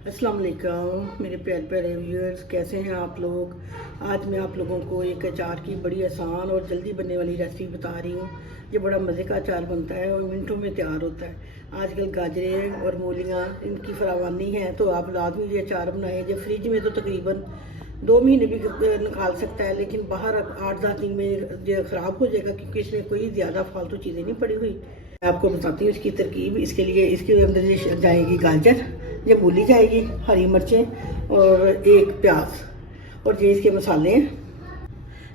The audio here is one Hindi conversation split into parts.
अस्सलाम वालेकुम मेरे प्यारे प्यारे व्यूअर्स, कैसे हैं आप लोग। आज मैं आप लोगों को एक अचार की बड़ी आसान और जल्दी बनने वाली रेसिपी बता रही हूँ। ये बड़ा मज़े का अचार बनता है और मिनटों में तैयार होता है। आजकल गाजरें और मूलियाँ इनकी फरावानी है, तो आप लाजमी ये अचार बनाएं। ये फ्रिज में तो तकरीबन 2 महीने भी निकाल सकता है, लेकिन बाहर 8-10 दिन में ये ख़राब हो जाएगा, क्योंकि इसमें कोई ज़्यादा फालतू चीज़ें नहीं पड़ी हुई। मैं आपको बताती हूँ इसकी तरकीब। इसके लिए इसके अंदर ये जाएगी गाजर, ये मूली जाएगी, हरी मिर्चें और एक प्याज, और ये इसके मसाले हैं।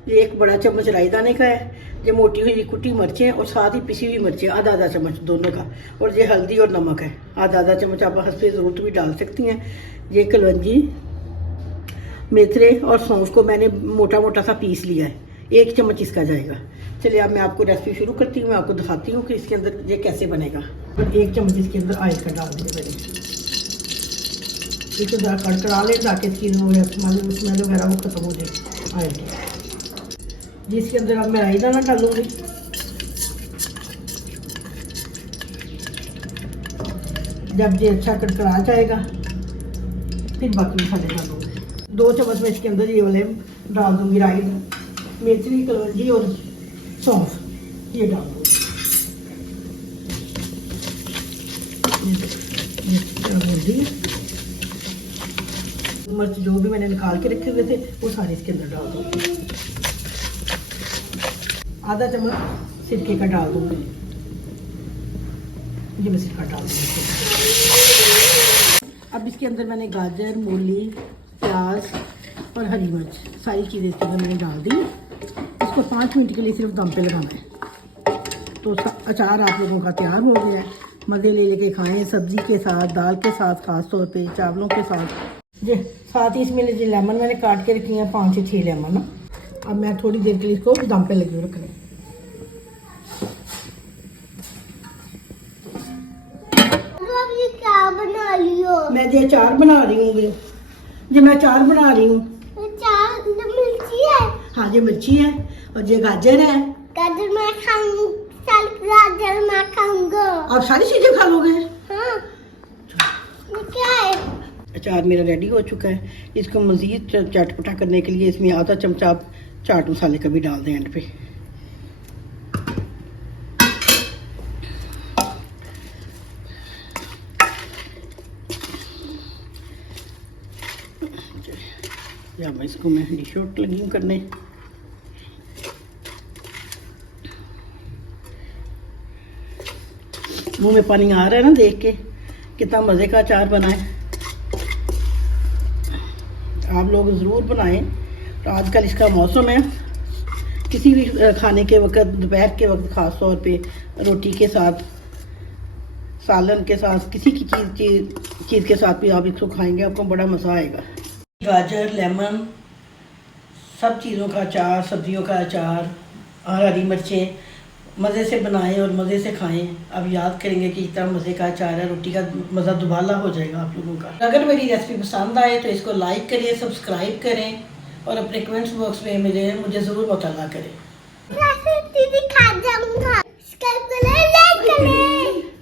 ये 1 बड़ा चम्मच राई दाने का है, ये मोटी हुई कुटी मिर्चें और साथ ही पिसी हुई मिर्चें आधा चम्मच दोनों का, और ये हल्दी और नमक है आधा चम्मच। आप हंसपे ज़रूरत भी डाल सकती हैं। ये कलवंजी, मेथरे और सौंफ को मैंने मोटा मोटा सा पीस लिया है, 1 चम्मच इसका जाएगा। चलिए अब मैं आपको रेसिपी शुरू करती हूँ। मैं आपको दिखाती हूँ कि इसके अंदर ये कैसे बनेगा। 1 चम्मच इसके अंदर ऑयल का डाल दिया मैंने, इसको ज़रा कड़कड़ा लें ताकि इसकी स्मेल वगैरह वो ख़त्म हो जाए ऑयल की। जिसके अंदर अब मैं राई दाना डालूँगी, जब ये अच्छा कड़कड़ा जाएगा फिर बाकी मसाले डालूँगी। 2 चम्मच में इसके अंदर ये वाले डाल दूँगी, राई, मेथी, कलौंजी और सौंफ, ये डाल दूँगी। मिर्च जो भी मैंने निकाल के रखे हुए थे वो सारे इसके अंदर डाल दूँगी। आधा चम्मच सिरके का डाल दूँगी, ये मैं सिरका डाल दूँगी। अब इसके अंदर मैंने गाजर, मूली, प्याज और हरी मिर्च सारी चीज़ें इसके अंदर मैंने डाल दी। इसको 5 मिनट के लिए सिर्फ दम पे लगाना है, तो अचार आप लोगों का तैयार हो गया है। मज़े ले लेके खाएं, सब्ज़ी के साथ, दाल के साथ, ख़ास तौर पे चावलों के साथ। जी साथ ही इसमें जो लेमन मैंने काट के रखी हैं 5 से 6 लेमन ना। अब मैं थोड़ी देर के लिए इसको दम पे लगी रखने। ये क्या बना लियो? मैं जो अचार बना रही हूँ, जो मैं अचार बना रही हूँ, मिर्ची है। हाँ ये मिर्ची है और ये गाजर है। गाजर मैं खाऊंगी, गाजर मैं खाऊंगा। आप सारी चीज़ें खा लोगे? हाँ। ये क्या है? अचार मेरा रेडी हो चुका है। इसको मज़ीद चटपटा करने के लिए इसमें आधा चमचा आप चाट मसाले का भी डाल दें एंड पे। या मैं इसको डिश आउट लगी हूँ करने। मुंह में पानी आ रहा है ना देख के, कितना मज़े का अचार बना है। आप लोग ज़रूर बनाएं। तो आजकल इसका मौसम है, किसी भी खाने के वक्त, दोपहर के वक्त ख़ास तौर पे रोटी के साथ, सालन के साथ, किसी की चीज़ के साथ भी आप इसको खाएंगे, आपको बड़ा मज़ा आएगा। गाजर, लेमन, सब चीज़ों का अचार, सब्जियों का अचार और हरी मिर्चें मज़े से बनाएं और मज़े से खाएं। अब याद करेंगे कि इतना मज़े का अचार है, रोटी का मज़ा दुबाला हो जाएगा आप लोगों का। अगर मेरी रेसिपी पसंद आए तो इसको लाइक करें, सब्सक्राइब करें और अपने कमेंट्स बॉक्स में मुझे ज़रूर मुताला करें। दीदी खा जाऊंगा। सब्सक्राइब करें, लाइक करें।